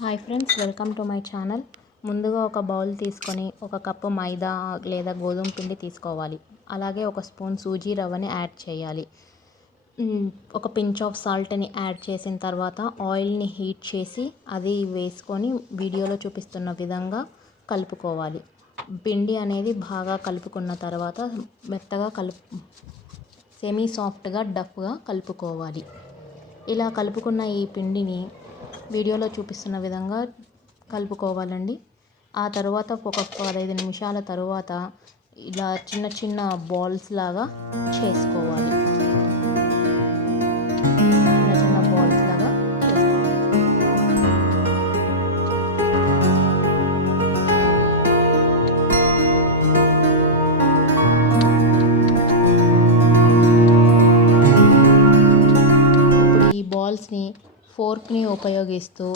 Hi friends, welcome to my channel. ముందుగా ఒక bowl తీసుకొని ఒక కప్పు మైదా లేదా గోధుమ పిండి తీసుకోవాలి. అలాగే ఒక స్పూన్ సూజీ రవ్వని యాడ్ చేయాలి. ఒక పించ్ ఆఫ్ సాల్ట్ని యాడ్ చేసిన తర్వాత ఆయిల్ని హీట్ చేసి అది వేసుకొని వీడియోలో చూపిస్తున్న విధంగా కలుపుకోవాలి. పిండి అనేది బాగా కలుపుకున్న తర్వాత మెత్తగా సెమీ సాఫ్ట్గా డఫ్గా కలుపుకోవాలి. ఇలా కలుపుకున్న ఈ పిండిని వీడియోలో చూపిస్తున్న విధంగా కలుపుకోవాలండి. ఆ తర్వాత ఒక 15 నిమిషాల తర్వాత ఇలా చిన్న చిన్న బాల్స్ లాగా చేసుకోవాలి. చిన్న చిన్న బాల్స్ లాగా ఇప్పుడు ఈ బాల్స్ని ఫోర్క్ని ఉపయోగిస్తూ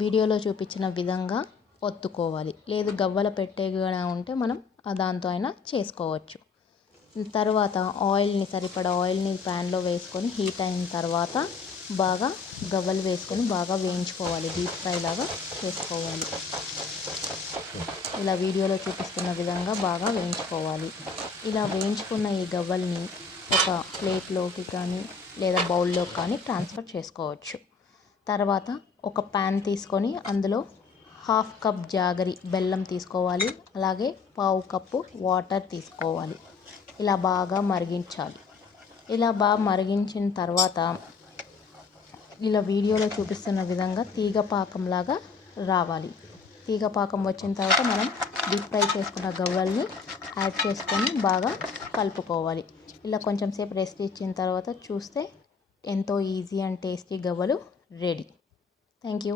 వీడియోలో చూపించిన విధంగా ఒత్తుకోవాలి. లేదు గవ్వల పెట్టేగా ఉంటే మనం దాంతో అయినా చేసుకోవచ్చు. తర్వాత సరిపడా ఆయిల్ని ప్యాన్లో వేసుకొని హీట్ అయిన తర్వాత బాగా గవ్వలు వేసుకొని బాగా వేయించుకోవాలి. డీప్ ఫ్రై లాగా చేసుకోవాలి. ఇలా వీడియోలో చూపిస్తున్న విధంగా బాగా వేయించుకోవాలి. ఇలా వేయించుకున్న ఈ గవ్వల్ని ఒక ప్లేట్లోకి కానీ లేదా బౌల్లోకి కానీ ట్రాన్స్ఫర్ చేసుకోవచ్చు. తర్వాత ఒక ప్యాన్ తీసుకొని అందులో 1/2 కప్ జాగరి బెల్లం తీసుకోవాలి. అలాగే 1/2 కప్పు వాటర్ తీసుకోవాలి. ఇలా బాగా మరిగించాలి. ఇలా బాగా మరిగించిన తర్వాత ఇలా వీడియోలో చూపిస్తున్న విధంగా తీగపాకంలాగా రావాలి. తీగపాకం వచ్చిన తర్వాత మనం డీప్ ఫ్రై చేసుకున్న గవ్వల్ని యాడ్ చేసుకొని బాగా కలుపుకోవాలి. ఇలా కొంచెం సేపు రెస్ట్ ఇచ్చిన తర్వాత చూస్తే ఎంతో ఈజీ అండ్ టేస్టీ గవ్వలు రెడీ. Thank you.